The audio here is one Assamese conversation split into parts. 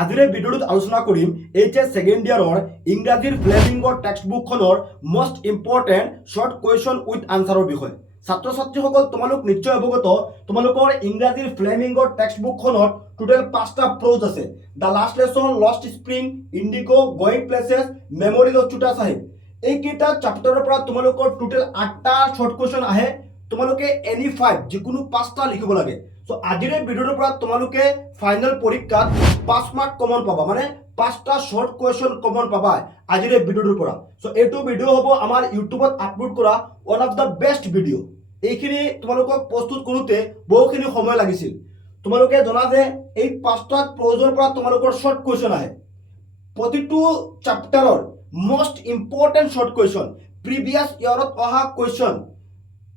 আজিৰ ভিডিঅ'টোত আলোচনা কৰিম এইচএছ ছেকেণ্ড ইয়াৰৰ ইংৰাজীৰ ফ্লেমিংগৰ টেক্সট বুকখনৰ most important short question with আনচাৰৰ বিষয়ে। ছাত্ৰ ছাত্ৰীসকল তোমালোক নিশ্চয় অৱগত, তোমালোকৰ ইংৰাজীৰ ফ্লেমিংগৰ টেক্সট বুকখনত টোটেল 5টা প্ৰজ আছে। The last lesson, lost spring, Indigo, going places, memories of চুটা চাহিব। এইকেইটা চেপ্টাৰৰ পৰা তোমালোকৰ টোটেল 8টা শ্বৰ্ট কুৱেশ্যন আহে। তোমালোকে এনি 5 যিকোনো 5টা লিখিব লাগে। সো আজিৰ ভিডিঅ'ৰ পৰা তোমালোকে ফাইনেল পৰীক্ষাত 5 মাৰ্ক কমন পাবা, মানে 5টা শ্বৰ্ট কুৱেশ্যন কমন পাবা আজিৰ ভিডিঅ'ৰ পৰা। সো এইটো ভিডিঅ' হ'ব আমাৰ ইউটিউবত আপলোড কৰা one of the best video'. এইখিনি তোমালোকক প্ৰস্তুত কৰোঁতে বহুখিনি সময় লাগিছিল। তোমালোকে জনা যে এই 5টা প্ৰজৰ পৰা তোমালোকৰ শ্বৰ্ট কুৱেশ্যন আহে। প্ৰতিটো চেপ্টাৰৰ most important short question, previous ইয়াৰত অহা কুৱেশ্যন,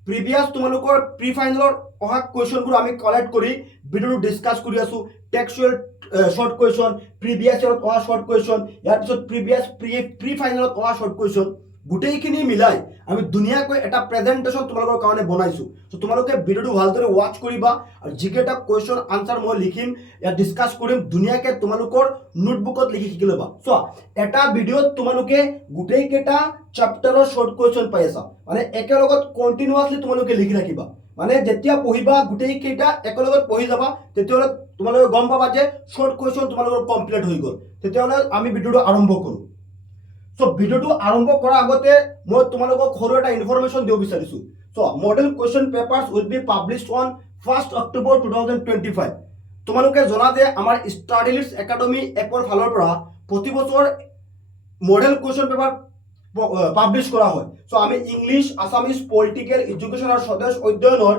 প্ৰিভিয়াছ তোমালোকৰ প্ৰি ফাইনেলৰ অহা কুৱেশ্যনবোৰ আমি কালেক্ট কৰি ভিডিঅ'টো ডিছকাছ কৰি আছোঁ। টেক্সচুৱেল শ্বৰ্ট কুৱেশ্যন, প্ৰিভিয়াছ ইয়াৰত অহা শ্বৰ্ট কুৱেশ্যন, ইয়াৰ পিছত প্ৰিভিয়াছ প্ৰি ফাইনেলত অহা শ্বৰ্ট কুৱেশ্যন, গোটেইখিনি মিলাই আমি ধুনীয়াকৈ এটা প্ৰেজেণ্টেশ্যন তোমালোকৰ কাৰণে বনাইছোঁ। চ' তোমালোকে ভিডিঅ'টো ভালদৰে ৱাচ কৰিবা আৰু যিকেইটা কুৱেশ্যন আনচাৰ মই লিখিম, ইয়াত ডিছকাছ কৰিম, ধুনীয়াকৈ তোমালোকৰ নোটবুকত লিখি শিকি ল'বা। চোৱা, এটা ভিডিঅ'ত তোমালোকে গোটেইকেইটা চেপ্টাৰৰ শ্বৰ্ট কুৱেশ্যন পাই আছা, মানে একেলগত কণ্টিনিউৱাছলি তোমালোকে লিখি ৰাখিবা। মানে যেতিয়া পঢ়িবা গোটেইকেইটা একেলগত পঢ়ি যাবা, তেতিয়াহ'লে তোমালোকে গম পাবা যে শ্বৰ্ট কুৱেশ্যন তোমালোকৰ কমপ্লিট হৈ গ'ল। তেতিয়াহ'লে আমি ভিডিঅ'টো আৰম্ভ কৰোঁ। সো ভিডিঅ'টো আৰম্ভ কৰাৰ আগতে মই তোমালোকক সৰু এটা ইনফৰমেশ্যন দিব বিচাৰিছোঁ। So model question papers will be published on 1 October 2025। তোমালোকে জনা যে আমাৰ ষ্টাডিলিষ্ট একাডেমি এপৰ ফালৰ পৰা প্ৰতি বছৰ মডেল কুৱেশ্যন পেপাৰ পাব্লিছ কৰা হয়। সো আমি ইংলিছ, আছামিজ, পলিটিকেল, এডুকেশ্যন আৰু স্বদেশ অধ্যয়নৰ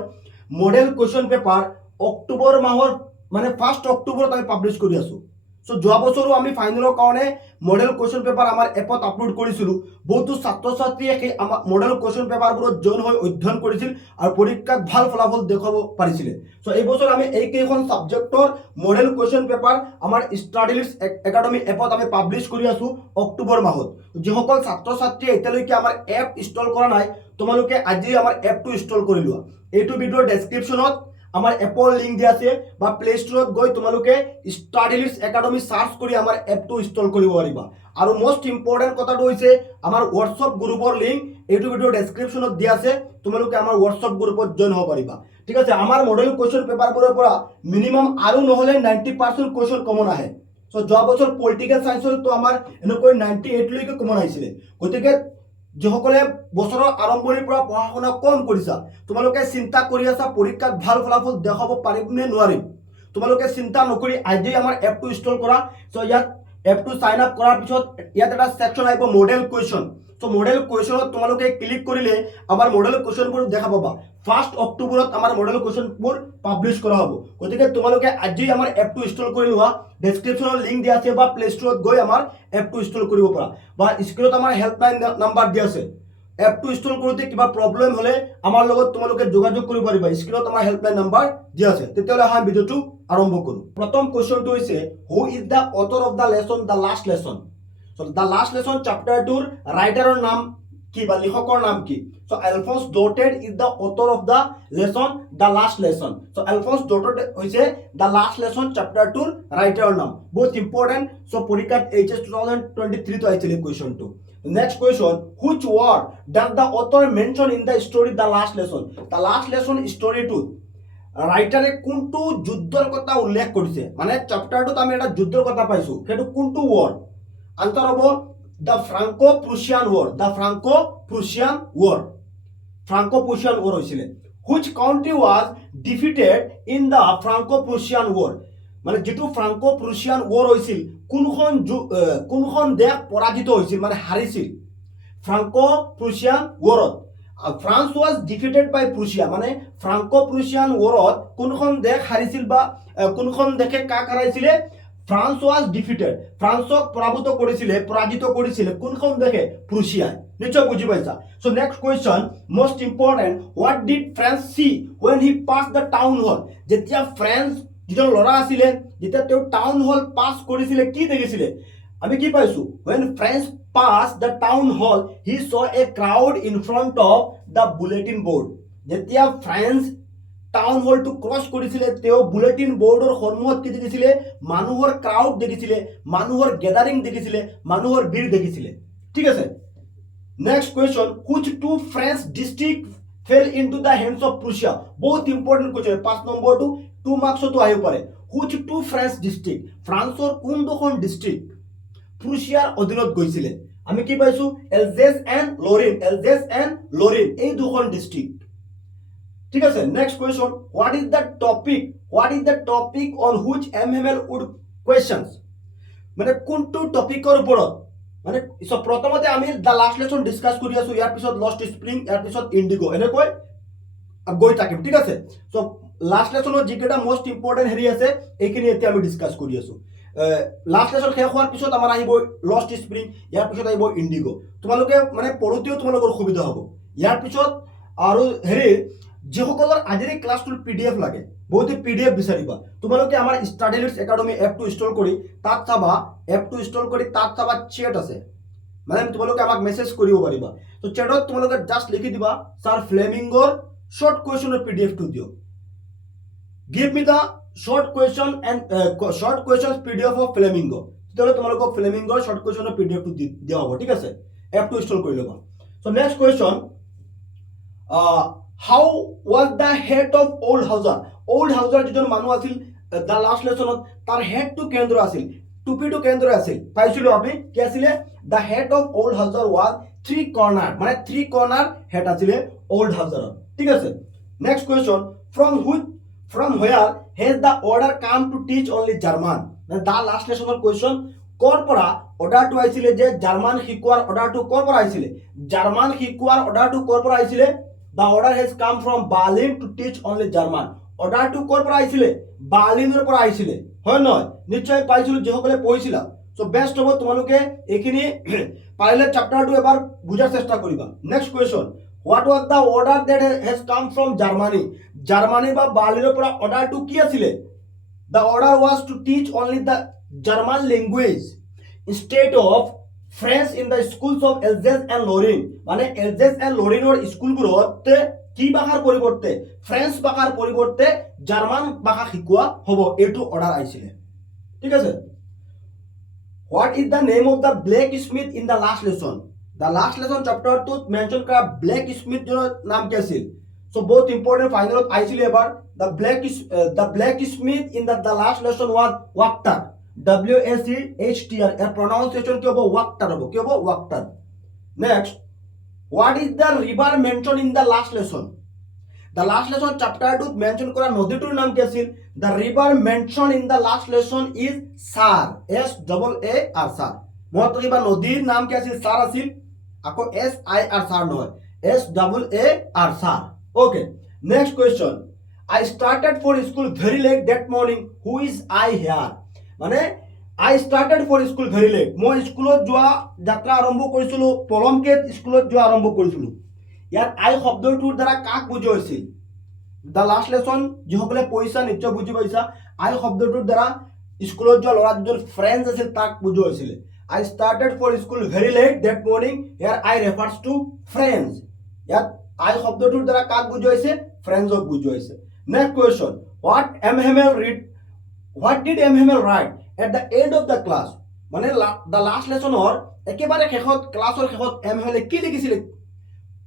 মডেল কুৱেশ্যন পেপাৰ অক্টোবৰ মাহৰ মানে 1 অক্টোবৰত আমি পাব্লিছ কৰি আছোঁ। সো যোৱা বছৰো আমি ফাইনেলৰ কাৰণে মডেল কুৱেশ্যন পেপাৰ আমাৰ এপত আপলোড কৰিছিলোঁ। বহুতো ছাত্ৰ ছাত্ৰীয়ে সেই আমাৰ মডেল কুৱেশ্যন পেপাৰবোৰত জইন হৈ অধ্যয়ন কৰিছিল আৰু পৰীক্ষাত ভাল ফলাফল দেখুৱাব পাৰিছিলে। সো এইবছৰ আমি এইকেইখন ছাবজেক্টৰ মডেল কুৱেশ্যন পেপাৰ আমাৰ ষ্টাডিলিষ্ট একাডেমি এপত আমি পাব্লিছ কৰি আছোঁ অক্টোবৰ মাহত। যিসকল ছাত্ৰ ছাত্ৰীয়ে এতিয়ালৈকে আমাৰ এপ ইনষ্টল কৰা নাই, তোমালোকে আজি আমাৰ এপটো ইনষ্টল কৰি লোৱা। এইটো ভিডিঅ'ৰ ডেছক্ৰিপশ্যনত আমাৰ এপৰ লিংক দিয়া আছে, বা প্লে ষ্টৰত গৈ তোমালোকে ষ্টাডিলিষ্ট একাডেমি চাৰ্চ কৰি আমাৰ এপটো ইনষ্টল কৰিব পাৰিবা। আৰু মষ্ট ইম্পৰ্টেণ্ট কথাটো হৈছে আমাৰ হোৱাটছআপ গ্ৰুপৰ লিংক এইটো ভিডিঅ'ৰ ডেছক্ৰিপশ্যনত দিয়া আছে, তোমালোকে আমাৰ হোৱাটছআপ গ্ৰুপত জইন হ'ব পাৰিবা। ঠিক আছে, আমাৰ মডেল কুৱেশ্যন পেপাৰবোৰৰ পৰা মিনিমাম আৰু নহ'লে 90% কুৱেশ্যন কমন আহে। চ' যোৱা বছৰ পলিটিকেল চায়েন্সতো আমাৰ এনেকৈ 98লৈকে কমন আহিছিলে। গতিকে যিসকলে বছৰৰ আৰম্ভণিৰ পৰা পঢ়া শুনা কম কৰিছা, তোমালোকে চিন্তা কৰি আছা পৰীক্ষাত ভাল ফলাফল দেখাব পাৰিম নে নোৱাৰিম, তোমালোকে চিন্তা নকৰি আজি আমাৰ এপটো ইনষ্টল কৰা। চ' ইয়াত এপটো চাইন আপ কৰাৰ পিছত ইয়াত এটা ছেকশ্যন আহিব মডেল কুৱেশ্যন। চ' মডেল কুৱেশ্যনত তোমালোকে ক্লিক কৰিলে আমাৰ মডেল কুৱেশ্যনবোৰ দেখা পাবা। 1 অক্টোবৰত আমাৰ মডেল কুৱেশ্যনবোৰ পাব্লিছ কৰা হ'ব। গতিকে তোমালোকে আজি আমাৰ এপটো ইনষ্টল কৰি লোৱা। ডেছক্ৰিপশ্যনৰ লিংক দিয়া আছে, বা প্লে ষ্টৰত গৈ আমাৰ এপটো ইনষ্টল কৰিব পাৰা, বা স্ক্ৰীনত আমাৰ হেল্পলাইন নাম্বাৰ দিয়া আছে। এপটো ইনষ্টল কৰোঁতে কিবা প্ৰব্লেম হ'লে আমাৰ লগত তোমালোকে যোগাযোগ কৰিব পাৰিবা। স্ক্ৰীনত আমাৰ হেল্পলাইন নাম্বাৰ দিয়া আছে। তেতিয়াহ'লে আমি ভিডিঅ'টো আৰম্ভ কৰোঁ। প্ৰথম কুৱেশ্যনটো হৈছে who is the author of the lesson the last lesson. So' the last lesson চেপ্টাৰটোৰ ৰাইটাৰৰ নাম কি বা লিখকৰ নাম কি? So' Alphonse Daudet is the author of the lesson the last lesson. So' Alphonse Daudet হৈছে দ্য লাষ্ট লেছন চেপ্টাৰটোৰ ৰাইটাৰৰ নাম। বহুত ইম্পৰ্টেণ্ট। চ' পৰীক্ষাত এইচএছ 2023 আহিছিলে কুৱেশ্যনটো। Next question, which word does the author mention in the story the last lesson? The last lesson story টো ৰাইটাৰে কোনটো যুদ্ধৰ কথা উল্লেখ কৰিছে, মানে চেপ্টাৰটোত আমি এটা যুদ্ধৰ কথা পাইছোঁ, সেইটো কোনটো ৱৰ্ড? আনসাৰ হ'ব the Franco Prussian war. The Franco Prussian war, Franco Prussian war হৈছিলে। Which country was defeated in the Franco Prussian war, মানে যিটো ফ্ৰাংকো প্ৰুছিয়ান ৱৰ হৈছিল, কোনখন দেশ পৰাজিত হৈছিল, মানে হাৰিছিল ফ্ৰাংকো প্ৰুছিয়ান ৱৰত। France was defeated by Prussia, মানে ফ্ৰাংকো প্ৰুছিয়ান ৱৰত কোনখন দেশ হাৰিছিল, বা কোনখন দেশে কাক হাৰাইছিলে? ফ্ৰান্স ৱাজ ডিফিটেড, ফ্ৰান্সক পৰাজিত কৰিছিলে কোনখন দেশে? প্ৰুছিয়াই। নিশ্চয় বুজি পাইছা। So' next question, most important, what did Franz see when he passed the town hall. যেতিয়া ফ্ৰেন্স যিজন ল'ৰা আছিলে, যেতিয়া তেওঁ টাউন হল পাছ কৰিছিলে, কি দেখিছিলে? আমি কি পাইছোঁ? when French passed the town hall he saw a crowd in front of the bulletin board. যেতিয়া ফ্ৰেন্স টাউন হলটো ক্ৰছ কৰিছিলে তেওঁ বুলেটিন বৰ্ডৰ সন্মুখত কি দেখিছিলে মানুহৰ ক্ৰাউড দেখিছিলে মানুহৰ গেদাৰিং দেখিছিলে মানুহৰ ভিৰ দেখিছিলে ঠিক আছে next question which two French district fell into the hands of Prussia বহুত ইম্পৰ্টেণ্ট কুৱেশ্যন 5 নম্বৰটো 2 মাৰ্কছতো আহিব পাৰে হুইচ টু ফ্ৰেঞ্চ ডিষ্ট্ৰিক্ট ফ্ৰান্সৰ কোন দুখন ডিষ্ট্ৰিক্ট প্ৰুছিয়াৰ অধীনত গৈছিলে আমি কি পাইছো এলজেছ এণ্ড লৰিন এই দুখন ডিষ্ট্ৰিক্ট ঠিক আছে next question what is the topic on which MML would questions মানে কোনটো টপিকৰ ওপৰত মানে প্ৰথমতে আমি দ্য লাষ্ট লেসন ডিসকাস কৰি আছো ইয়াৰ পিছত লষ্ট স্প্ৰিং ইয়াৰ পিছত ইন্ডিগো এনেকৈ গৈ থাকিম ঠিক আছে সো লাষ্ট লেসনৰ যিকেইটা মোস্ট ইম্পৰ্টেন্ট হেৰি আছে এইখিনি এতিয়া আমি ডিসকাস কৰি আছো লাষ্ট লেসন শেষ হোৱাৰ পিছত আমাৰ আহিব লষ্ট স্প্ৰিং ইয়াৰ পিছত আহিব ইন্ডিগো তোমালোকে মানে পঢ়োতেও তোমালোকৰ সুবিধা হ'ব ইয়াৰ পিছত আৰু হেৰি যিসকলৰ আজিৰ ক্লাছটোৰ পিডিএফ লাগে বহুতে পিডিএফ বিচাৰিবা তোমালোকে আমাৰ ষ্টাডি লিডছ একাডেমি এপটো ইনষ্টল কৰি তাত চাবা চেট আছে মানে তোমালোকে আমাক মেছেজ কৰিব পাৰিবা তো চেটত তোমালোকে জাস্ট লিখি দিবা স্যাৰ ফ্লেমিংগৰ শৰ্ট কুৱেশ্যনৰ পিডিএফটো দিও give me da short questions PDF of flamingo তেতিয়াহ'লে তোমালোকক ফ্লেমিংগৰ শৰ্ট কুৱেশ্যনৰ পিডিএফটো দিয়া হ'ব ঠিক আছে এপটো ইনষ্টল কৰি ল'বা so next question how was the head of old hauser যিজন মানুহ আছিল দা লাষ্ট লেসনত তাৰ হেডটো কেন্দ্ৰ আছিল টুপিটো কেন্দ্ৰ আছিল পাইছিলো আমি কি আছিল the head of old Hauser was 3 corner মানে 3 কৰ্নাৰ হেড আছিল ওল্ড হাউজাৰ ঠিক আছে next question from where has the order come to teach only German মানে দা লাষ্ট লেসনৰ কুৱেশ্যন কৰ পৰা অৰ্ডাৰটো আহিছিল যে জাৰ্মান শিকোৱাৰ অৰ্ডাৰটো কৰ পৰা আহিছিল জাৰ্মান শিকোৱাৰ অৰ্ডাৰটো কৰ পৰা আহিছিল The order has come from Berlin to teach only German. Order to কৰ পৰা আহিছিলে বাৰ্লিনৰ পৰা আহিছিলে হয় নহয় নিশ্চয় পাইছিলো যেসকলে পঢ়িছিলা সো বেষ্ট হ'ব তোমালোকে এইখিনি পাৰিলে চ্যাপ্টাৰটো এবাৰ বুজাৰ চেষ্টা কৰিবা next question what was the order that has come from Germany বা বাৰ্লিনৰ পৰা অৰ্ডাৰটো কি আছিলে the order was to teach only the German language instead of French in the schools of Alsace and Lorraine মানে এলজেছ এণ্ড লৰিনৰ স্কুলবোৰত কি ভাষাৰ পৰিৱৰ্তে ফ্ৰেঞ্চ ভাষাৰ পৰিৱৰ্তে জাৰ্মান ভাষা শিকোৱা হ'ব এইটো অৰ্ডাৰ আহিছিলে ঠিক আছে what is the name of the blacksmith in the Last Lesson চেপ্টাৰটোত মেনশ্যন কৰা ব্লেক স্মিথৰ নাম কি আছিল সো বহুত ইম্পৰ্টেণ্ট ফাইনেলত আহিছিলে এবাৰ the blacksmith in the Last Lesson was Wachter WACHTR এর pronunciation কি হবে ওয়াক্টার next what is the river mentioned in the last lesson chapter 2 mention করা নদীটোৰ নাম কি আছিল the river mentioned in the last lesson is Sar SAAR Sar মনত ৰাখিবা নদীৰ নাম কি আছিল Sar আছিল আকৌ SIR Sar নহয় SAAR Sar okay next question I started for school very late that morning who is I here মানে I started for school very late মই স্কুলত যোৱা যাত্ৰা আৰম্ভ কৰিছিলো পলমকে স্কুলত যোৱা আৰম্ভ কৰিছিলো ইয়াত আই শব্দটোৰ দ্বাৰা কাক বুজোৱা হৈছিল দা লাষ্ট লেসন যিসকলে পইচা নিশ্চয় বুজি পাইছা আই শব্দটোৰ দ্বাৰা স্কুলত যোৱা ল'ৰা দুজন ফ্ৰেণ্ডছ আছিল তাক বুজোৱা হৈছিল I started for school very late that morning here I refers to friends ইয়াত আই শব্দটোৰ দ্বাৰা কাক বুজোৱা হৈছে ফ্ৰেণ্ডছক বুজোৱা হৈছে next question what did MML write at the end of the class মানে the last lesson or একেবাৰে শেষত ক্লাছৰ শেষত MML কি লিখিছিল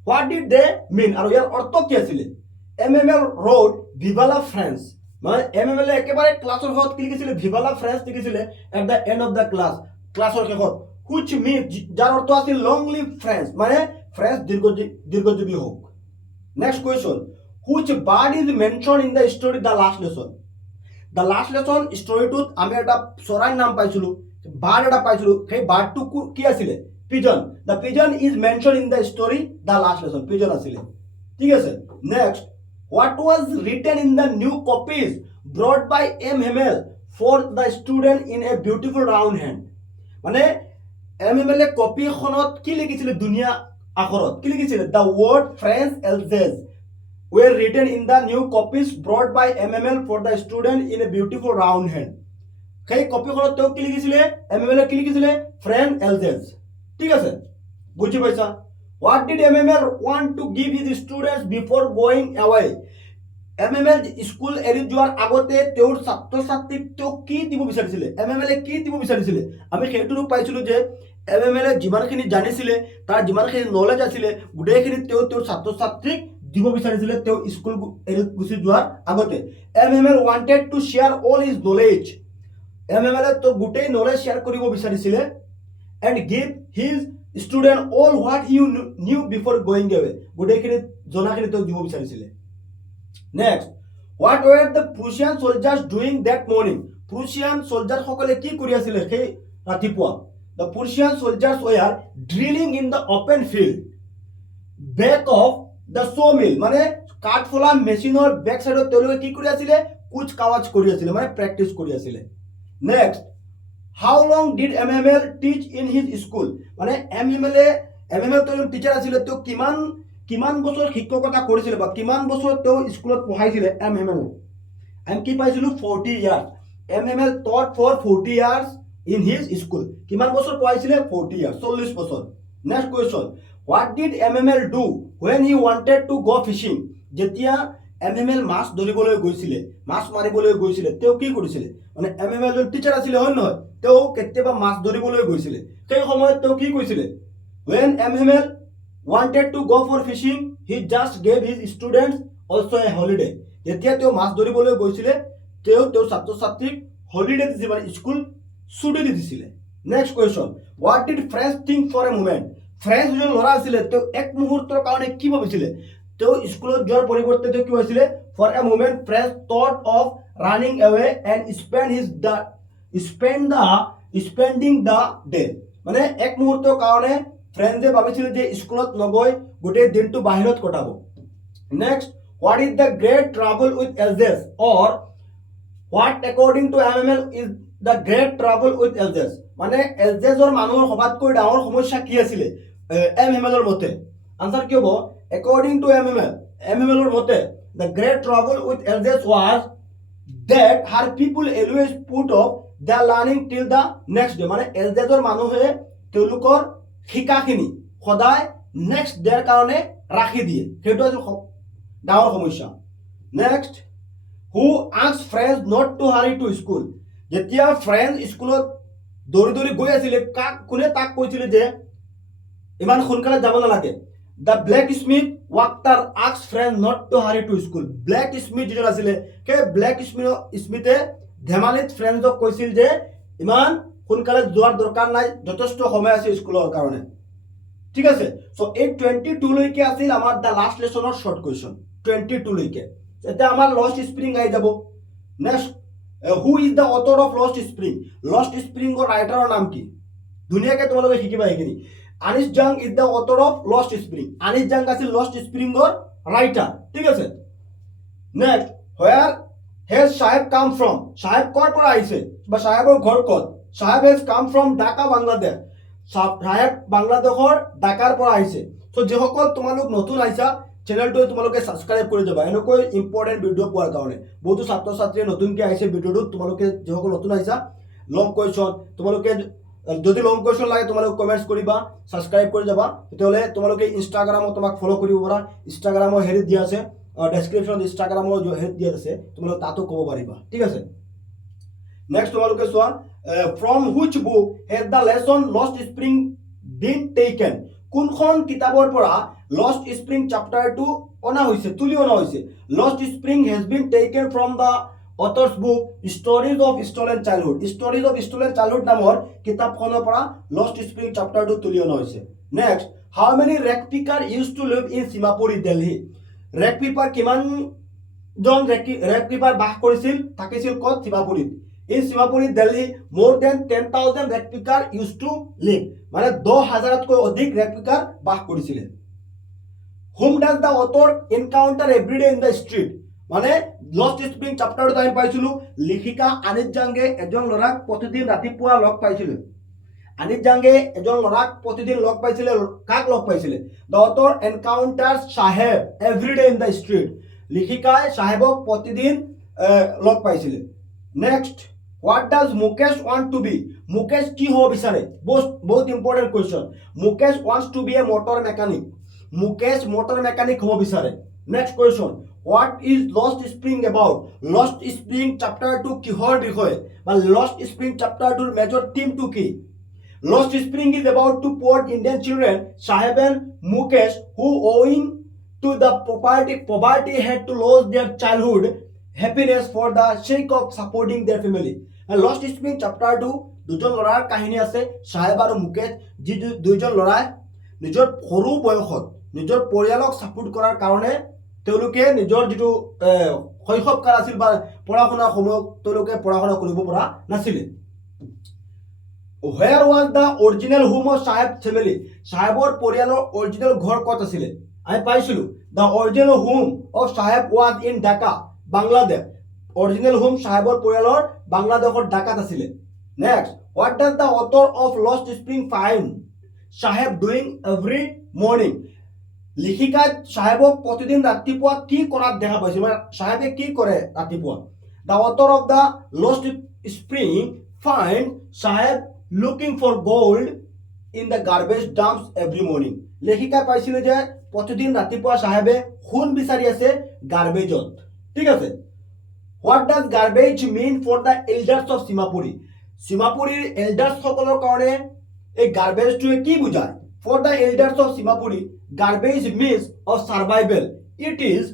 what did they mean আৰু ইয়াৰ অৰ্থ কি আছিল MML wrote viva la France মানে MML একেবাৰে ক্লাছৰ শেষত কি লিখিছিল viva la France লিখিছিল at the end of the class ক্লাছৰ শেষত which means যাৰ অৰ্থ আছিল long live France মানে France দীৰ্ঘজীৱী হোক next question which bird is mentioned in the story the last lesson The last lesson storyটোত আমি এটা চৰাইৰ নাম পাইছিলো বাৰ্ড এটা পাইছিলো সেই বাৰ্ডটো কি আছিল pigeon the pigeon is mentioned in the story the last lesson pigeon আছিল ঠিক আছে next what was written in the new copies brought by MML for the student in a beautiful round hand মানে MML এ কপি খনত কি লিখিছিল দুনিয়া আখৰত কি লিখিছিল the word French Alsace were written in the new copies brought by MML for the student in a beautiful round hand সেই কপিখনত তেওঁ কি লিখিছিলে MML কি লিখিছিলে French Alsace ঠিক আছে বুজি পাইছা what did MML want to give his students before going away MML school এৰি যোৱাৰ আগতে তেওঁৰ ছাত্ৰ ছাত্ৰীক তেওঁ কি দিব বিচাৰিছিলে, MML কি দিব বিচাৰিছিলে? আমি সেইটো পাইছিলোঁ যে MML যিমানখিনি জানিছিলে, তাৰ যিমানখিনি নলেজ আছিলে, গোটেইখিনি তেওঁ তেওঁৰ ছাত্ৰ ছাত্ৰীক দিব বিচাৰিছিলে তেওঁ স্কুল এৰি গুচি যোৱাৰ আগতে। MML wanted to share all his knowledge. MML তো গোটেই নলেজ শ্বেয়াৰ কৰিব বিচাৰিছিলে and give his student all what he knew before going away. গোটেইখিনি জনাখিনি তেওঁ দিব বিচাৰিছিলে। Next, what were the Prussian soldiers doing that morning? Prussian soldiers সকলে কি কৰি আছিলে সেই ৰাতিপুৱা? The Prussian soldiers were drilling in the open field back of the sawmill. মানে কাঠফলা মেচিনৰ বেক সাইডত তেওঁলোকে কি কৰি আছিলে? কুচ কাৱাজ কৰি আছিলে, মানে প্ৰেক্টিছ কৰি আছিলে। Next, how long did MML teach in his school? মানে MML তো টিচাৰ আছিলে, তেওঁ কিমান বছৰ শিক্ষকতা কৰিছিলে বা কিমান বছৰ তেওঁ স্কুলত পঢ়াইছিলে MML? আমি কি পাইছিলোঁ 40 years. MML taught for 40 years in his school. কিমান বছৰ পঢ়াইছিলে? 40 years, 40 বছৰ। Next question, what did MML do when he wanted to go fishing? যেতিয়া MML মাছ ধৰিবলৈ গৈছিলে, মাছ মাৰিবলৈ গৈছিলে, তেওঁ কি কৰিছিলে? মানে MML জন টিচাৰ আছিলে, হয় নহয়? তেওঁ কেতিয়াবা মাছ ধৰিবলৈ গৈছিলে, সেই সময়ত তেওঁ কি কৈছিলে? When MML wanted to go for fishing, he just gave his students also a holiday. যেতিয়া তেওঁ মাছ ধৰিবলৈ গৈছিলে, তেওঁ তেওঁৰ ছাত্ৰ ছাত্ৰীক হলিডে দিছিলে, মানে স্কুল ছুটি দি দিছিলে। Next question, what did French think for a moment? French যোন ল'ৰা আছিলে, তেওঁ এক মুহূৰ্তৰ কাৰণে কি ভাবিছিলে? তেওঁ স্কুলত যোৱাৰ পৰিৱৰ্তে তেওঁ কি হৈছিলে? For a moment, French thought of running away and spending the day. মানে এক মুহূৰ্তৰ কাৰণে ফ্ৰেঞ্চে ভাবিছিলে যে স্কুলত নগৈ গোটেই দিনটো বাহিৰত কটাব। Next, what is the great trouble with Alsace? or what according to MML is the great trouble with Alsace? মানে এলজেছৰ মানুহৰ সবাতকৈ ডাঙৰ সমস্যা কি আছিলে MMLৰ মতে? আনসাৰ কি হ'ব? according to MML ৰ মতে the great trouble with Alsace was that her people always put off their learning till the next day. মানে এলজেছৰ মানুহে তেওঁলোকৰ শিকাখিনি সদায় নেক্সট ডেৰ কাৰণে ৰাখি দিয়ে, সেইটো আছিল ডাঙৰ সমস্যা। Next, who asked French not to hurry to school? যেতিয়া ফ্ৰেঞ্চ স্কুলত দৌৰি গৈ আছিলে, কোনে তাক কৈছিলে যে ইমান সোনকালে যাব নালাগে? The blacksmith worker asked French not to hurry to school. blacksmith যিজন আছিলে, সেই blacksmith ধেমালিত ফ্ৰেঞ্চক কৈছিল যে ইমান সোনকালে যোৱাৰ দৰকাৰ নাই, যথেষ্ট সময় আছে স্কুলৰ কাৰণে। ঠিক আছে, সো এই 22 লৈকে আছিল আমাৰ দা লাষ্ট লেসনৰ শৰ্ট কোয়েশ্চন, 22 লৈকে। এতিয়া আমাৰ লষ্ট স্প্ৰিং আহি যাব। Next, who is the author of Lost Spring? Lost স্প্ৰিংৰ ৰাইটাৰৰ নাম কি? ধুনীয়াকে তোমালোকে শিকিবা এইখিনি। Anees Jung is the author of Lost Spring. Anees Jung আছিল লষ্ট স্প্ৰিংৰ ৰাইটাৰ, ঠিক আছে। নেক্সট, হোয়াৰ হেজ সাহেব কাম ফ্ৰম? সাহেব কৰ পৰা আহিছে বা সাহেবৰ ঘৰ ক'ত? সাহেব হেজ কাম ফ্ৰম ঢাকা, বাংলাদেশ। সাহেব বাংলাদেশৰ ঢাকাৰ পৰা আহিছে। সো যিসকল তোমালোক নতুন আহিছা, চেনেলটো তোমালোকে সাবস্ক্ৰাইব কৰি যাবা, এনেকৈ ইম্পৰ্টেণ্ট ভিডিঅ' পোৱাৰ কাৰণে। বহুতো ছাত্ৰ ছাত্ৰীয়ে নতুনকৈ আহিছে ভিডিঅ'টোত, তোমালোকে যিসকল নতুন আহিছা, লং কুৱেশ্যন তোমালোকে যদি লং কুৱেশ্যন লাগে তোমালোকে কমেণ্টছ কৰিবা, সাবস্ক্ৰাইব কৰি যাবা। তেতিয়াহ'লে তোমালোকে ইনষ্টাগ্ৰামত তোমাক ফ'ল' কৰিব পাৰা, ইনষ্টাগ্ৰামৰ হেৰিত দিয়া আছে, ডেছক্ৰিপশ্যনত ইনষ্টাগ্ৰামৰ হেৰিত দিয়া আছে, তোমালোকে তাতো ক'ব পাৰিবা, ঠিক আছে। নেক্সট তোমালোকে চোৱা, from which book has the lesson lost spring been taken? কোনখন কিতাপৰ পৰা লষ্ট স্প্ৰিং চাপ্টাৰটো অনা হৈছে, তুলি অনা হৈছে? Lost Spring has been taken from the author's book Stories of Stolen Childhood. Stories of Stolen Childhood নামৰ কিতাপখনৰ পৰা লষ্ট স্প্ৰিং চাপ্টাৰটো তুলি অনা হৈছে। Next, how many rag picker used to live in Seemapuri, Delhi? Rag picker কিমানজন ৰেক পিপাৰ বাস কৰিছিল, থাকিছিল ক'ত? সীমাপুৰীত। In Seemapuri, Delhi, more than 10,000 rag picker used to live, মানে 10,000তকৈ অধিক ৰেক পিকাৰ বাস কৰিছিলে। whom does the author encounter every day in the street? মানে লষ্ট স্প্ৰিং চাপ্টাৰটোত আমি পাইছিলো লেখিকা আনিছ জাংগে এজন ল'ৰাক প্ৰতিদিন ৰাতিপুৱা লগ পাইছিলে। আনিছ জাংগে এজন ল'ৰাক প্ৰতিদিন লগ পাইছিলে, কাক লগ পাইছিলে? the author encounters সাহেব every day in the street, লেখিকাই সাহেবক প্ৰতিদিন লগ পাইছিলে। Next, what does Mukesh want to be? Mukesh কি হ'ব বিচাৰে? বহুত important question. Mukesh wants to be a motor mechanic। Mukesh motor mechanic হ'ব বিচাৰে। Next question, What is Lost Spring about? Lost Spring chapter 2 কিহৰ বিষয় বা Lost Spring chapter 2 মেজৰ থিমটো কি? Lost Spring is about two poor Indian children, Saheb and Mukesh, who owing to the poverty had to lose their childhood happiness for the sake of supporting their family. And Lost Spring chapter 2 দুজন ল'ৰাৰ কাহিনী আছে সাহেব আৰু মুকেশ যি দুইজন ল'ৰাই নিজৰ সৰু বয়সত নিজৰ পৰিয়ালক সাপোৰ্ট কৰাৰ কাৰণে তেওঁলোকে নিজৰ যিটো শৈশৱ কাল আছিল বা পঢ়া শুনাৰ সময়ত তেওঁলোকে পঢ়া শুনা কৰিব পৰা নাছিলে Where was the original home of Saheb family? Sahebor পৰিয়ালৰ original ঘৰ ক'ত আছিলে আমি পাইছিলো the original home of Saheb was in Dhaka Bangladesh original home Sahebor পৰিয়ালৰ বাংলাদেশৰ ঢাকাত আছিলে Next, what does the author of Lost Spring find Saheb doing every morning? লিখিকা সাহেবক প্ৰতিদিন ৰাতিপুৱা কি কৰাত দেখা পাইছিল মানে সাহেবে কি কৰে ৰাতিপুৱা The author of the Lost Spring find Saheb looking for gold in the garbage dumps every morning. লেখিকা পাইছিল যে প্ৰতিদিন ৰাতিপুৱা সাহেবে সোণ বিচাৰি আছে গাৰ্বেজত ঠিক আছে What does garbage mean for the elders of Simapuri? Simapuri elders সকলৰ কাৰণে এই গাৰ্বেজটোৱে কি বুজায় For the elders of Simapuri, garbage means of survival. It is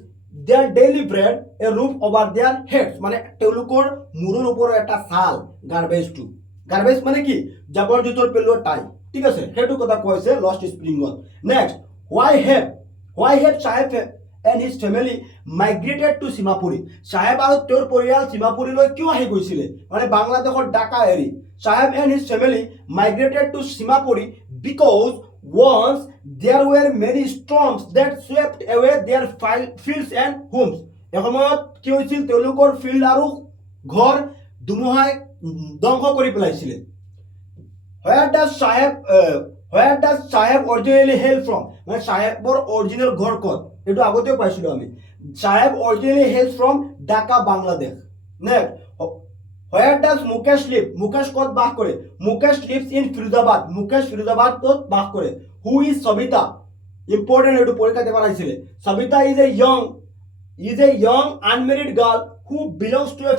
their daily bread, a roof over their heads. মানে তেওঁলোকৰ মূৰৰ ওপৰত এটা ছাল গাৰ্বেজটো গাৰ্বেজ মানে কি জাবৰ জোঁথৰ পেলোৱা ঠাই ঠিক আছে সেইটো কথা কৈছে লষ্ট স্প্ৰিঙত next why have Saheb and his family migrated to Simapuri Saheb আৰু তেওঁৰ পৰিয়াল Simapuriলৈ কিয় আহি গৈছিলে মানে বাংলাদেশৰ ঢাকা এৰি Saheb and his family migrated to Simapuri because once there were many storms that swept away their fields and homes এসময়ত কি হৈছিল তেওঁলোকৰ ফিল্ড আৰু ঘৰ ধুমুহাই ধ্বংস কৰি পেলাইছিলে Where does Saheb originally hail from মানে সাহেবৰ অৰিজিনেল ঘৰ ক'ত এটো আগতেও পাইছিলো আমি Saheb originally hails from Dhaka Bangladesh next Where does Mukesh live? Mukesh ক'ত বাস কৰে? Mukesh lives in Firoozabad. Mukesh Firoozabad ক'ত বাস কৰে? Who is Sabita? Important এটো পৰীক্ষা দেবার আইছিলে. Sabita is a young unmarried girl who belongs to a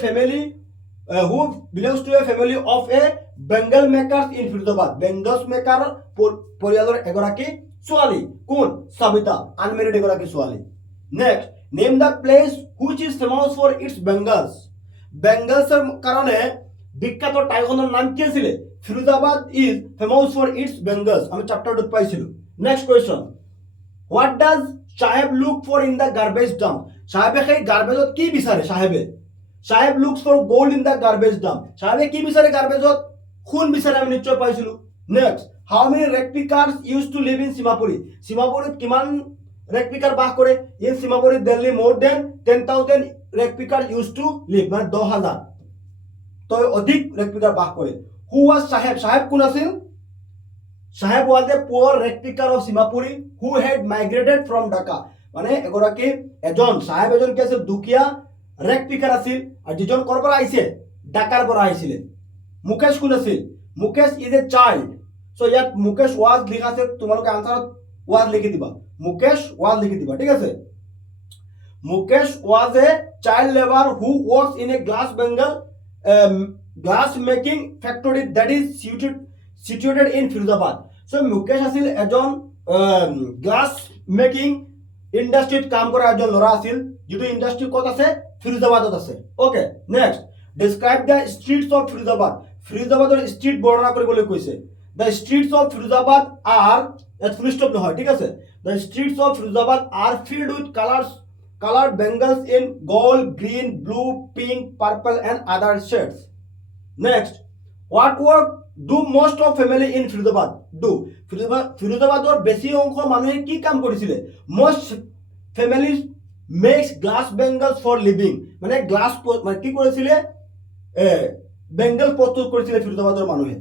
family of a Bengal makers in Firoozabad. Bengal maker পৰিয়ালৰ এগৰাকী ছোৱালী কোন? Sabita unmarried এগৰাকী ছোৱালী. Next, name the place which is famous for its bangles. বেংগলছৰ কাৰণে বিখ্যাত ঠাইখনৰ নাম কি আছিল Firozabad is famous for its bangles আমি চ্যাপ্টাৰটোত পাইছিলো next question what does Saheb look for in the garbage dump সাহেবে সেই গাৰ্বেজত কি বিচাৰে Saheb looks for gold in the garbage dump সাহেবে কি বিচাৰে গাৰ্বেজত খুন বিচাৰে আমি নিশ্চয় পাইছিলো next how many ragpickers used to live in সীমাপুৰীত কিমান ৰেকপিকাৰ বাস কৰে ইন সীমাপুৰীত Delhi more than 10,000 ragpicker used to live মানে 10,000 তই অধিক ৰেকপিকাৰ বাস কৰে হু ওয়াজ সাহেব কোন আছিল সাহেব was a poor ragpicker of Seemapuri who had migrated from Dhaka মানে এগৰাকী সাহেব এজন কি আছিল দুখীয়া ৰেকপিকাৰ আছিল আৰু যিজন কৰ পৰা আহিছে ঢাকাৰ পৰা আহিছিলে মুকেশ কোন আছিল Mukesh is a child so ইয়াত মুকেশ ওয়াজ লিখা আছে তোমালোকে আনসাৰত ওয়াজ লিখি দিবা মুকেশ ওয়াজ লিখি দিবা ঠিক আছে Mukesh was a child labor who works in a glass making factory that is situated in Firoozabad. So Mukesh asil ejon glass making industry কাম কৰা এজন ল'ৰা আছিল যেটো ইন্ডাস্ট্ৰি ক'ত আছে ফিৰোজাবাদত আছে okay next describe the streets of ফিৰোজাবাদৰ স্ট্ৰিট বৰ্ণনা কৰিবলৈ কৈছে the streets of Firozabad are at full stop নহয় ঠিক আছে the streets of Firozabad are filled with colored bangles in gold, green, blue, pink, purple and other shades. Next, what work do most of family in Firoozabad do? Firozabador বেছি অংশ মানুহে কি কাম কৰিছিলে? Most families makes glass bangles for living. মানে গ্লাস মানে কি কৰিছিলে? বেঙ্গল প্ৰস্তুত কৰিছিলে ফিৰোজাবাদৰ মানুহে।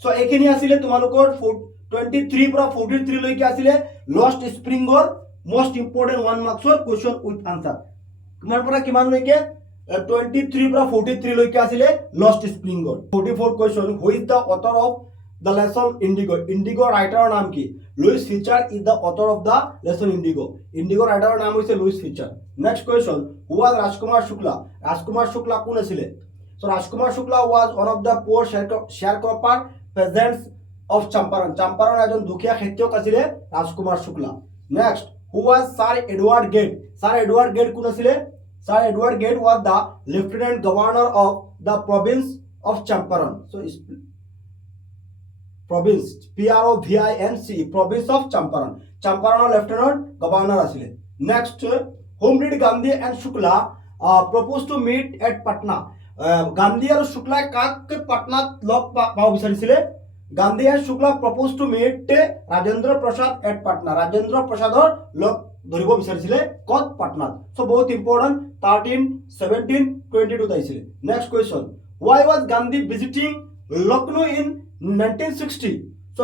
সো এখিনি আছিল তোমালোকৰ 23 পৰা 43 লৈকে আছিল Lost স্প্ৰিংৰ most important 1 marks or question with answer কিমান পৰা কিমান লৈকে 23 পৰা 43 লৈকে আছিল লষ্ট স্প্ৰিংৰ 44 question who is the author of the lesson Indigo. Indigo ৰাইটাৰৰ নাম কি? Louis Fischer is the author of the lesson Indigo. Indigo ৰাইটাৰৰ নাম হৈছে Louis Fischer. Next question, who was Rajkumar Shukla? Rajkumar Shukla কোন আছিলে? So' Rajkumar Shukla was one of the poor sharecropper peasants of Champaran. Champaran এজন দুখীয়া খেতিয়ক আছিলে Rajkumar Shukla. Next, who was Sir Edward gate? Sir Edward Gait কোন আছিলে? Sir Edward Gait was the lieutenant governor of the province of Champaran. চ' province PROVINC province of Champaran. Champaran lieutenant governor asile. Next, whom did Gandhi and Shukla propose to meet at Patna? Gandhi and Shukla kak Patna log pao bicharisile. Gandhi and Shukla proposed to meet Rajendra Prasad at Patna. Rajendra Prasad log ধৰিব বিচাৰিছিলে কত? পাটনাত। সো বহুত ইম্পৰ্টেণ্ট 13, 17, 22 তাইছিলে। Next question, why was Gandhi visiting Lucknow in 1960? So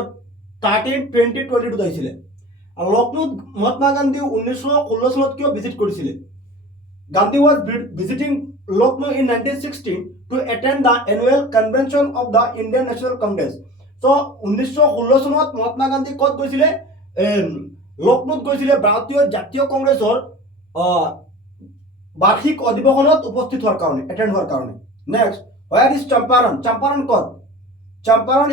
13, 20, 22 তাইছিলে। আৰু লক্ষ্ণৌত মহাত্মা গান্ধী 1916 চনত কিয় ভিজিট কৰিছিলে? Gandhi was visiting Lucknow in 1916 to attend the annual convention of the Indian National Congress. So 1916 চনত মহাত্মা গান্ধী কত গৈছিলে? লক্ষ্ণৌত গৈছিলে ভাৰতীয় জাতীয় কংগ্ৰেছৰ বাৰ্ষিক অধিৱেশনত উপস্থিত হোৱাৰ কাৰণে, এটেণ্ড হোৱাৰ কাৰণে। Next, where is Champaran? Champaran কত? Champaran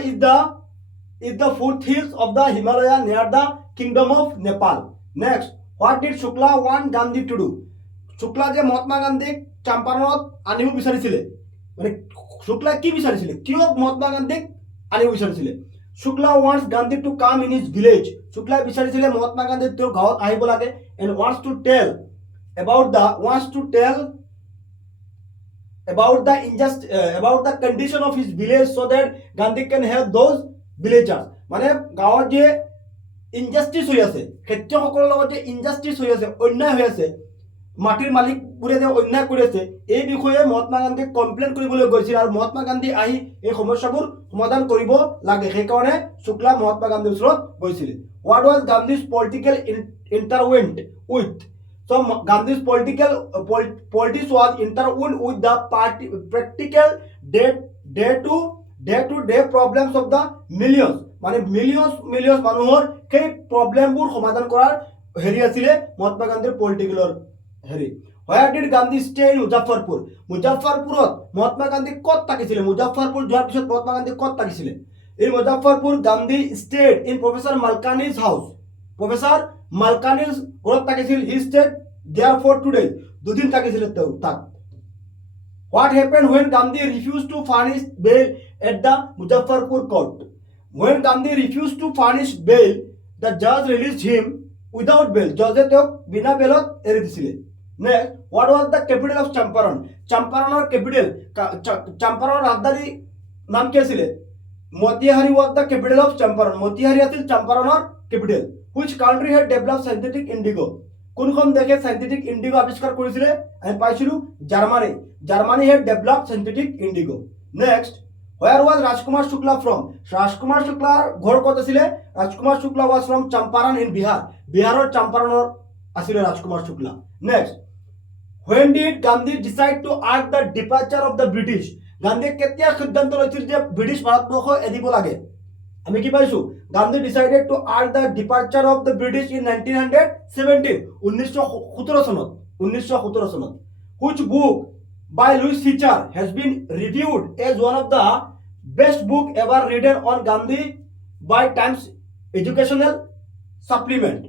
is the foothills of the Himalaya near the Kingdom of Nepal. Next, what did Shukla want Gandhi to do? Shukla যে মহাত্মা গান্ধীক চাম্পাৰণত আনিব বিচাৰিছিলে, মানে শুক্লা কি বিচাৰিছিলে? কিয় মহাত্মা গান্ধীক আনিব বিচাৰিছিলে? Shukla wants Gandhi to come in his village. Shukla বিচাৰিছিলে মহাত্মা গান্ধী তেওঁৰ গাঁৱত আহিব লাগে, and wants to tell about the condition of his village so that Gandhi can help those villagers. মানে গাঁৱত যে ইনজাস্টিস হৈ আছে, খেতিয়কসকলৰ লগত যে ইনজাস্টিস হৈ আছে, অন্যায় হৈ আছে, মাটিৰ মালিকবোৰে যে অন্যায় কৰি আছে, এই বিষয়ে মহাত্মা গান্ধীক কমপ্লেইন কৰিবলৈ গৈছিল আৰু মহাত্মা গান্ধী আহি এই সমস্যাবোৰ সমাধান কৰিব লাগে, সেইকাৰণে শুক্লা মহাত্মা গান্ধীৰ ওচৰত গৈছিল। What was Gandhi's political intervention with? So Gandhi's politics was intertwined with the practical day-to-day problems of the millions. মানে millions মানুহৰ সেই প্ৰব্লেমবোৰ সমাধান কৰাৰ হেৰি আছিলে মহাত্মা গান্ধীৰ পলিটিকেলৰ হেৰি। Where did Gandhi stay in Muzaffarpur? মুজাফ্ফৰপুৰত Mahatma Gandhi কত থাকিছিলে? মুজাফ্ফৰপুৰ যোৱাৰ পিছত মহাত্মা গান্ধী কত থাকিছিলে? In Muzaffarpur Gandhi stayed in Professor Malkani's house. Professor Malkani's ঘৰত থাকিছিল। He stayed there for 2 days. দুদিন থাকিছিলে তেওঁ তাত। What happened when Gandhi refused to furnish bail at the Muzaffarpur court? When Gandhi refused to furnish bail, the judge released him without bail. Judge তেওঁক বিনা বেলত এৰি দিছিলে। Next, what was the capital of Champaran? Champaranৰ capital, Champaranৰ ৰাজধানী নাম কি আছিলে? Motihari was the capital of Champaran. Motihari আছিল Champaranৰ capital. Which country had developed synthetic indigo? কোনখন দেশে সিনথেটিক ইন্ডিগো আৱিষ্কাৰ কৰিছিলে? আমি পাইছিলো Germany. Germany had developed synthetic indigo. Next, where was Rajkumar Shukla from? Rajkumar Shuklaৰ ঘৰ ক'ত আছিলে? Rajkumar Shukla was from Champaran in Bihar. বিহাৰৰ চাম্পাৰণৰ আছিলে Rajkumar Shukla. Next, when did Gandhi decide to ask the departure of the British? গান্ধীয়ে কেতিয়া সিদ্ধান্ত লৈছিল যে ব্ৰিটিছ ভাৰতবৰ্ষ এৰিব লাগে? আমি কি পাইছো? Gandhi decided to ask the departure of the British in 1917, 1917 চনত। 1917 চনত। Which book by Louis Fischer has been reviewed as one of the best book ever written on Gandhi by Times Educational Supplement?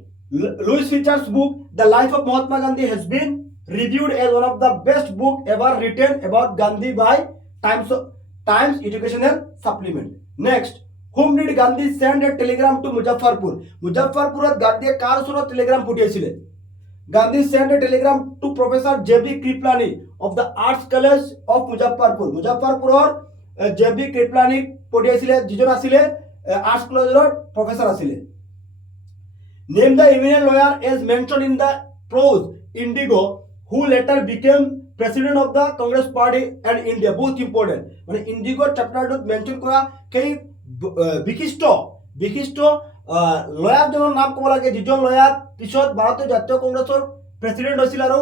Louis Fischer's book The Life of Mahatma Gandhi has been reviewed as one of the best book ever written about Gandhi by Times Educational Supplement. Next, whom did Gandhi send a telegram to Muzaffarpur? মুজাফ্ফৰপুৰত গান্ধীয়ে কাৰ ওচৰত টেলিগ্ৰাম পঠিয়াইছিলে? Gandhi sent a telegram to Professor J.B. Kriplani of the Arts College of Muzaffarpur. মুজাফ্ফৰপুৰৰ J.B. Kriplani পঠিয়াইছিলে, যিজন আছিলে আৰ্টছ কলেজৰ প্ৰফেসৰ আছিলে। Name the eminent lawyer as mentioned in the prose Indigo who later became president of the Congress Party and India. বহুত ইম্পৰ্টেণ্ট, মানে ইণ্ডিগো চেপ্টাৰটোত মেনশ্যন কৰা সেই বিশিষ্ট লয়াৰজনৰ নাম ক'ব লাগে, যিজন লয়াৰ পিছত ভাৰতীয় জাতীয় কংগ্ৰেছৰ প্ৰেচিডেণ্ট হৈছিল আৰু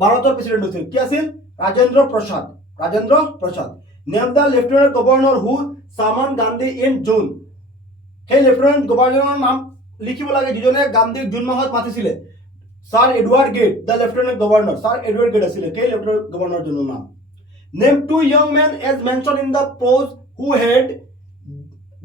ভাৰতৰ প্ৰেচিডেণ্ট হৈছিল। কি আছিল? Rajendra Prasad. Name the lieutenant governor who summon Gandhi in June. সেই লেফটেনেণ্ট গভৰ্ণৰৰ নাম লিখিব লাগে যিজনে গান্ধীক জুন মাহত মাতিছিলে। Sir Edward Gait the lieutenant governor, Sir Edward Gait আছিলে সেই লেফটেনেণ্ট গভৰ্ণৰজনৰ নাম। Name two young men as mention in the prose who had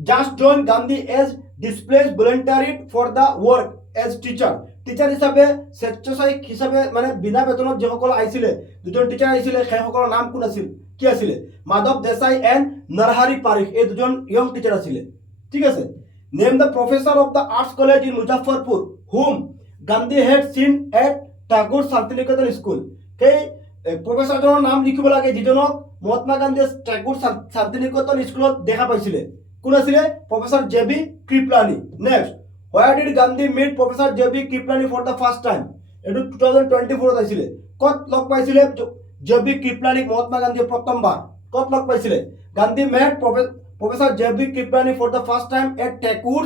just join Gandhi as disciples volunteered for the work as teacher. Teacher হিচাপে স্বেচ্ছাসেৱক হিচাপে মানে বিনা বেতনত যিসকল আহিছিলে, দুজন টিচাৰ আহিছিলে, সেইসকলৰ নাম কোন আছিল, কি আছিলে? মাধৱ দেশাই এণ্ড নৰহাৰী পাৰিখ, এই দুজন ইয়ং টিচাৰ আছিলে। ঠিক আছে। Name the professor of the arts college in Muzaffarpur hmm Gandhi head চিন এট টাগোৰ শান্তিনিকেতন স্কুল। সেই প্ৰফেচাৰজনৰ নাম লিখিব লাগে যিজনক মহাত্মা গান্ধীয়ে টাগোৰ শান্তিনিকেতন স্কুলত দেখা পাইছিলে। কোন আছিলে? Professor J B Kripalani. Next, where did Gandhi meet professor J B Kripalani for the first time? এইটো 2024 আছিলে। কত লগ পাইছিলে জে বি কৃপলানীক মহাত্মা গান্ধীয়ে প্ৰথমবাৰ? কত লগ পাইছিলে? Gandhi met professor J B Kripalani for the first time at Tagore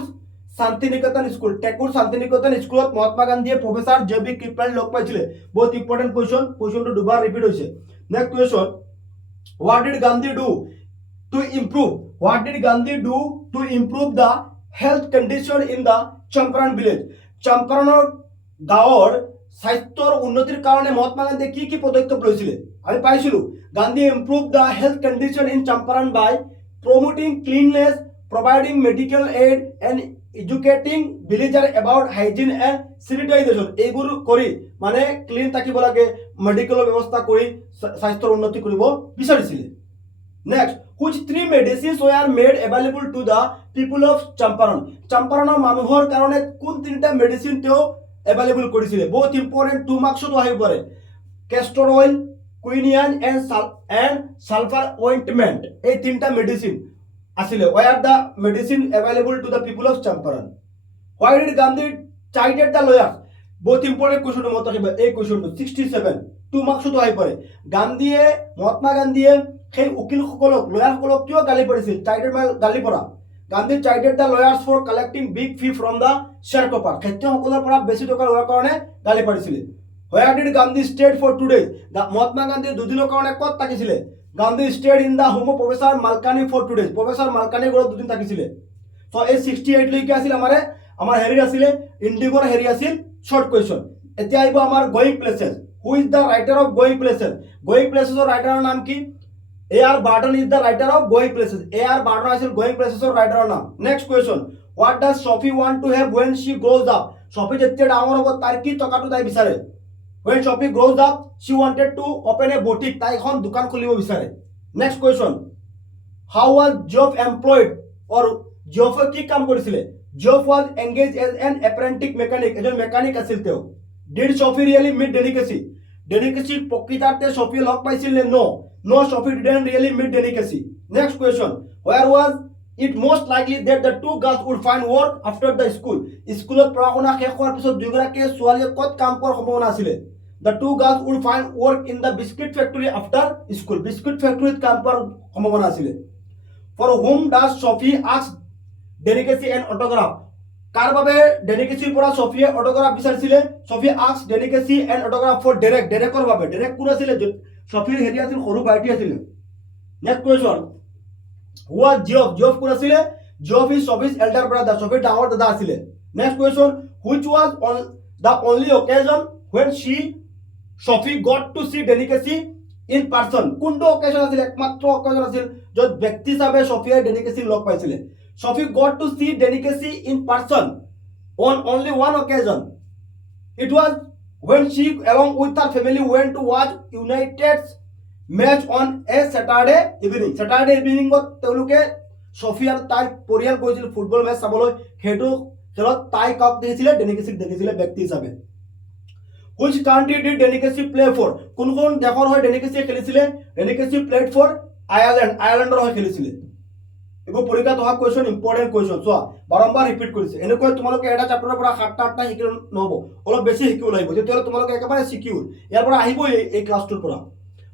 Shantiniketan school. Tagore Shantiniketan স্কুলত মহাত্মা গান্ধীয়ে প্ৰফেসৰ জে বি কৃপলানী লগ পাইছিলে। বহুত ইম্পৰ্টেণ্ট কুৱেশ্যন, কুৱেশ্যনটো দুবাৰ ৰিপিট হৈছে। Next question, what did Gandhi do to improve? What did Gandhi do to improve the health condition in the Champaran village? চম্পাৰণৰ গাঁৱৰ স্বাস্থ্যৰ উন্নতিৰ কাৰণে মহাত্মা গান্ধীয়ে কি কি পদক্ষেপ লৈছিলে? আমি পাইছিলোঁ Gandhi improve the health condition in Champaran by promoting cleanliness, providing medical aid and educating villager about hygiene and sanitation. এইবোৰ কৰি মানে ক্লিন থাকিব লাগে, মেডিকেলৰ ব্যৱস্থা কৰি স্বাস্থ্যৰ উন্নতি কৰিব বিচাৰিছিলে। Next, which three medicines were made available to the people of Champaran? চম্পাৰণৰ মানুহৰ কাৰণে কোন তিনিটা মেডিচিন তেওঁ এভেইলেবল কৰিছিলে? বহুত ইম্পৰ্টেণ্ট, 2 মাৰ্কছত আহিব পাৰে। Castor oil, Kuruniyan and sulphur অইণ্টমেণ্ট, এই তিনিটা মেডিচিন আছিলে। were the medicine available to the people of Champaran? why did Gandhi chided the lawyers? বহুত ইম্পৰ্টেণ্ট কুৱেশ্যনটো মনত ৰাখিব। এই কুৱেশ্যনটো 67 2 মাৰ্কছত আহিব পাৰে। গান্ধীয়ে মহাত্মা গান্ধীয়ে সেই উকিলসকলক, লয়াৰসকলক কিয় গালি পাৰিছিল? চাইডেড মানে গালি পৰা। Gandhi chided the lawyers for collecting big fee from the sharecropper. খেতিয়কসকলৰ পৰা বেছি টকা লোৱাৰ কাৰণে গালি পাৰিছিলে। Where did Gandhi stayed for 2 days? Mahatma Gandhi দুদিনৰ কাৰণে ক'ত থাকিছিলে? Gandhi stayed in the home of professor Malkani for 2 days। Professor মালকানীৰ ঘৰত দুদিন থাকিছিলে। চ' এই 68 লৈকে আছিল আমাৰ হেৰি আছিলে ইণ্ডিগৰ হেৰি আছিল শৰ্ট কুৱেশ্যন। এতিয়া আহিব আমাৰ Going Places. Who is the writer of Going Places? Going প্লেচেছৰ ৰাইটাৰৰ নাম কি? A.R. Barton is the writer of Going Places. A.R. Barton is Going Places or writer naam. Next question, what does Sophie want to have when she grows up? Sophie jette ডাঙৰ হ'ব তাৰ কি টকাটো তাই বিচাৰে? When Sophie grows up, she wanted to open a boutique. তাই এখন দোকান খুলিব বিচাৰে। Next question, how was Geoff employed? or Geoff কি কাম কৰিছিলে? Geoff was engaged as an apprentice mechanic. এজন মেকানিক আছিল তেওঁ। Did Sophie really meet Delicacy? Delicacy প্ৰকৃতাৰ্থে Sophie লগ পাইছিল নে? No, Sophie didn't really meet Delicacy. Next question, where was it most likely that the two girls would find work after the school? স্কুলত পঢ়া শুনা শেষ হোৱাৰ পিছত দুয়োগৰাকী ছোৱালীয়ে ক'ত কাম কৰাৰ সম্ভাৱনা আছিলে? The two girls would find work in the biscuit factory after school. Biscuit ফেক্টৰীত কাম কৰাৰ সম্ভাৱনা আছিলে। For whom does Sophie ask Delicacy an autograph? কাৰ বাবে ডেলিকেচিৰ পৰা ছফিয়ে অটোগ্ৰাফ বিচাৰিছিলে? Sophie ask Danny Casey and autograph for Derek. ডেৰেকৰ বাবে। ডেৰেক কোন আছিলে? ছফিৰ হেৰি আছিল, সৰু ভাইটি আছিলে। Next question, who was Geoff? Geoff কোন আছিলে? Geoff is Sophie's elder brother. ছফিৰ ডাঙৰ দাদা আছিলে। Next question, which was the only occasion when Sophie got to see Danny Casey in person? কোনটো অকেজন আছিল? একমাত্ৰ অকেজন আছিল য'ত ব্যক্তি হিচাপে ছফিয়ে ডেলিকেচিক লগ পাইছিলে। Sophie got to see Delicacy in person on only one occasion. It was when she, along with her family, went to watch United's match on a Saturday evening. Saturday evening তেওঁলোকে ছফি আৰু তাইৰ পৰিয়াল গৈছিল ফুটবল মেচ চাবলৈ। সেইটো খেলত তাই কাক দেখিছিলে? ডেলিকেচিক দেখিছিলে ব্যক্তি হিচাপে। Which country did Delicacy play for? কোনখন দেশৰ হৈ ডেলিকেচিয়ে খেলিছিলে? Delicacy played for Ireland. আয়াৰলেণ্ডৰ হৈ খেলিছিলে। এইবোৰ পৰীক্ষাত অহা কুৱেশ্যন, ইম্পৰ্টেণ্ট কুৱেশ্যন। চোৱা, বাৰম্বাৰ ৰিপিট কৰিছে। এনেকৈ তোমালোকে এটা চেপ্টাৰৰ পৰা 7টা শিকিলে নহ'ব, অলপ বেছি শিকিব লাগিব, তেতিয়াহ'লে তোমালোকে একেবাৰে চিকিউৰ। ইয়াৰ পৰা আহিবই এই ক্লাছটোৰ পৰা।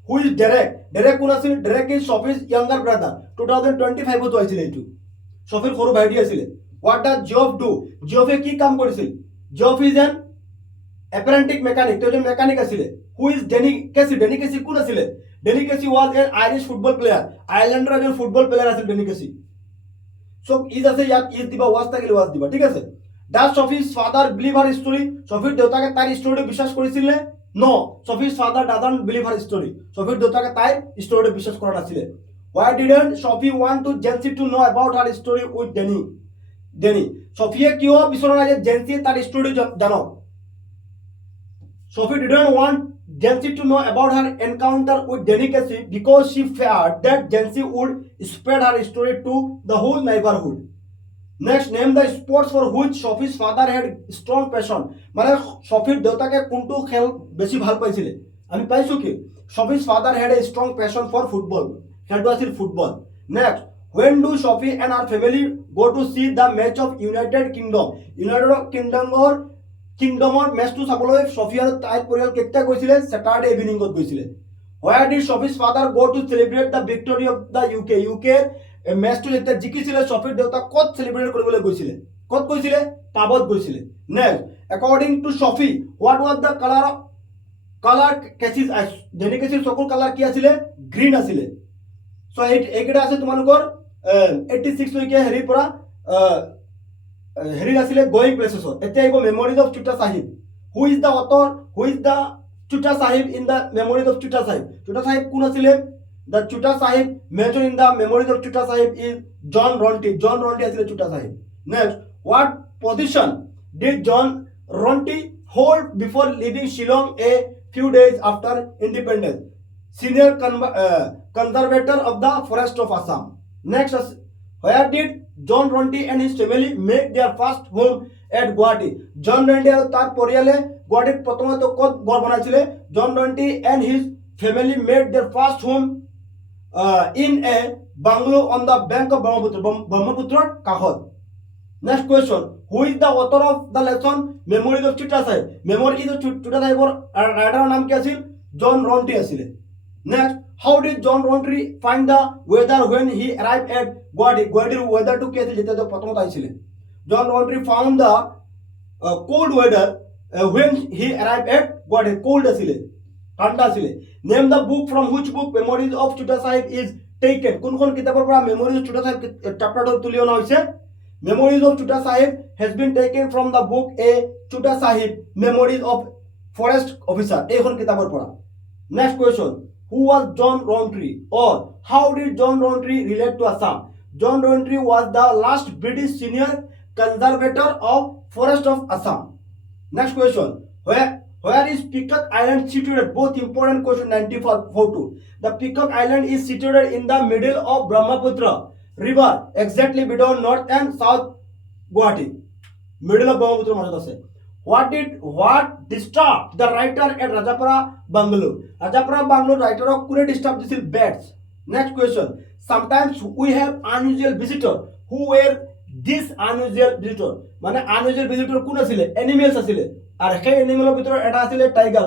Who is Derek? ডেৰেক কোন আছিল? Derek is Sophie's younger brother. 2025ত হৈছিলে এইটো। ছফিৰ সৰু ভাইটি আছিলে। What does Geoff do? জিঅফে কি কাম কৰিছিল? Geoff is an apprentice mechanic. তেওঁ এজন মেকানিক আছিলে। Who is delicacy? ডেলিকেচি কোন আছিলে? Danny Casey was an Irish football player, আয়াৰলেণ্ডৰ এজন ফুটবল প্লেয়াৰ আছিল ডেনি কেসি। সো ইজ আছে, ইয়াত ইজ দিবা, ওয়াজ থাকিলে ওয়াজ দিবা, ঠিক আছে। Does Sophie's father believe her story, সফিৰ দেউতাকে তাইৰ ষ্টৰীটো বিশ্বাস কৰিছিল নে? No, Sophie's father doesn't believe her story, সফিৰ দেউতাকে তাইৰ ষ্টৰীটো বিশ্বাস কৰা নাছিলে। Why didn't Sophie want to Jency to know about her story with Danny? Sophie কিয় বিচৰা নাই যে জেন্সি তাৰ ষ্টৰী জানক? Sophie didn't want Jency to know about her encounter with Danny Casey because she feared that Jency would spread her story to the whole neighborhood. Next, name the sports for which Sophie's father had strong passion. মানে Sophieৰ দেউতাকে কোনটো খেল বেছি ভাল পাইছিলে? আমি পাইছো কি Sophie's father had a strong passion for football. খেলটো আছিল football. Next, when do Sophie and her family go to see the match of United Kingdom? কিংডমৰ মেচটো চাবলৈ Sophie আৰু তাইৰ পৰিয়াল কেতিয়া গৈছিলে? Saturday eveningত গৈছিলে। Where did Sophie's father go to celebrate the victory of the UK? UKৰ মেচটো যেতিয়া জিকিছিলে Sophieৰ দেউতা ক'ত সেলিব্ৰেট কৰিবলৈ গৈছিলে? ক'ত গৈছিলে? পাবত গৈছিলে। Next, according to Sophie, what was the color Casey's eyes? Danny কেসিৰ চকুৰ কালাৰ কি আছিলে? গ্ৰীণ আছিলে। সো এইকেইটা আছে তোমালোকৰ 86 লৈকে হেৰিৰ পৰা হেৰি আছিলে গোয়িং প্লেচেছত। এতিয়া আহিব Memories of চুটা Sahib. Who is the author, who is the Chota Sahib in the Memories of চুটা Sahib? Chota Sahib কোন আছিলে? The Chota Sahib mention in the Memories of চুটা Sahib is John Rowntree. John Rowntree আছিলে Chota Sahib. Next, what position did John Rowntree hold before leaving Shillong a few days after independence? Senior conservator of the forest of Assam. Next, where did John Ronti and his family make their first home at Guwahati? John Ronti আৰু তাৰ পৰিয়ালে গুৱাহাটীত প্ৰথমতে ক'ত ঘৰ বনাইছিলে? John Ronti and his family made their first home in a bungalow on the bank of ব্ৰহ্মপুত্ৰৰ কাষত। Next question, who is the author of the lesson Memories of Chutta Sahib? Memories of Chutta Sahibৰ ৰাইটাৰৰ নাম কি আছিল? জন ৰণ্টি আছিলে। Next, how did John Ronti find the weather when he arrived at Guwahati? Guwahatiৰ weatherটো কি আছিল যেতিয়া প্ৰথমত আহিছিলে? John Ronti found the cold weather when he arrived at Guwahati. Cold আছিলে, ঠাণ্ডা আছিলে। Name the book from which book Memories of Chutta Sahib is taken? কোনখন কিতাপৰ পৰা Memories of Chutta Sahib চেপ্টাৰটো তুলি অনা হৈছে? Memories of Chutta Sahib has been taken from the book A Chutta Sahib Memories of Forest Officer. এইখন কিতাপৰ পৰা। Next question, who was John Ronti, or how did John Ronti relate to Assam? John Ronti was the last British senior conservator of Forest of Assam. Next question, where is Peacock Island situated? Both important question 94-42. The Peacock Island is situated in the middle of Brahmaputra river, exactly between north and south Guwahati. Middle of Brahmaputra মাজত আছে। What disturbed the writer at Rajapura Bungalow? Rajapura Bungalow writer কোনে disturb দিছিল? Bats. Next question, sometimes we have unusual visitor. Who were this unusual visitor? মানে unusual visitor কোন আছিলে? Animals আছিলে। আৰু সেই এনিমেলৰ ভিতৰত এটা আছিলে tiger,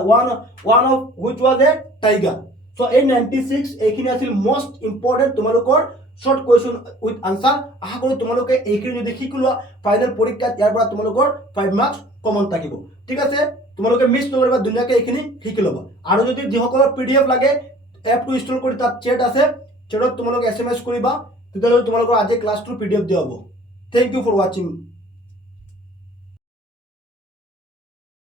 one of which was a tiger. So এই 96 এইখিনি আছিল most important তোমালোকৰ short question with answer. আশা কৰো তোমালোকে এইখিনি যদি শিকিলোৱা ফাইনেল পৰীক্ষাত ইয়াৰ পৰা তোমালোকৰ 5 মাৰ্কস কমন থাকিব। ঠিক আছে, তোমালোকে মিছ নকৰিবা, ধুনীয়াকৈ এইখিনি শিকি ল'বা। আৰু যদি যিসকলৰ PDF লাগে এপটো ইনষ্টল কৰি তাত চেট আছে, চেটত তোমালোকে SMS কৰিবা, তেতিয়াহ'লে তোমালোকৰ আজি ক্লাছটোৰ PDF দিয়া হ'ব। Thank you for watching.